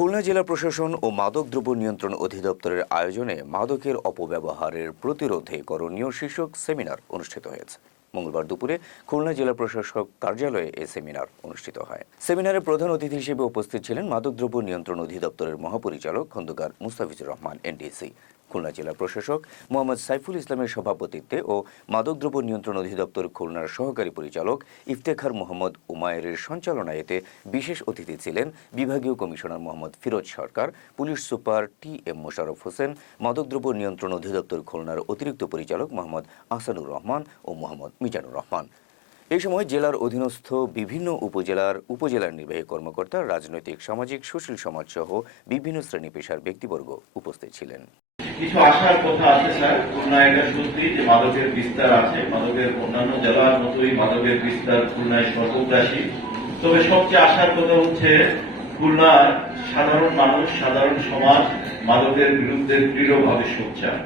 খুলনা জেলা প্রশাসন ও মাদকদ্রব্য নিয়ন্ত্রণ অধিদপ্তরের আয়োজনে মাদকের অপব্যবহারের প্রতিরোধে করণীয় শীর্ষক সেমিনার অনুষ্ঠিত হয়েছে। মঙ্গলবার দুপুরে খুলনা জেলা প্রশাসক কার্যালয়ে এই সেমিনার অনুষ্ঠিত হয়। সেমিনারে প্রধান অতিথি হিসেবে উপস্থিত ছিলেন মাদকদ্রব্য নিয়ন্ত্রণ অধিদপ্তরের মহাপরিচালক খন্দকার মুস্তাফিজুর রহমান এনডিসি। খুলনা জেলা প্রশাসক মোহাম্মদ সাইফুল ইসলামের সভাপতিত্বে ও মাদকদ্রব্য নিয়ন্ত্রণ অধিদপ্তর খুলনার সহকারী পরিচালক ইফতেখার মোহাম্মদ উমায়ের সঞ্চালনায় এতে বিশেষ অতিথি ছিলেন বিভাগীয় commissioner Mohammad Firoz Sarkar, police super TM. Mosharraf Hossain, মাদকদ্রব্য নিয়ন্ত্রণ অধিদপ্তর খুলনার অতিরিক্ত পরিচালক মোহাম্মদ আহসানুর রহমান ও মোহাম্মদ মিজানুর রহমান। এই সময় জেলার অধীনস্থ বিভিন্ন উপজেলার নির্বাহী কর্মকর্তা, রাজনৈতিক, সামাজিক, সুশীল সমাজ সহ বিভিন্ন শ্রেণী পেশার ব্যক্তিবর্গ উপস্থিত ছিলেন। কিছু আশার কথা আছে স্যার। খুলনায় এটা সত্যি যে মাদকের বিস্তার আছে, মাদকের অন্যান্য জেলার মতোই মাদকের বিস্তার খুলনায় সর্বগ্রাসী। তবে সবচেয়ে আশার কথা হচ্ছে খুলনার সাধারণ মানুষ, সাধারণ সমাজ মাদকের বিরুদ্ধে দৃঢ়ভাবে সোচ্চার।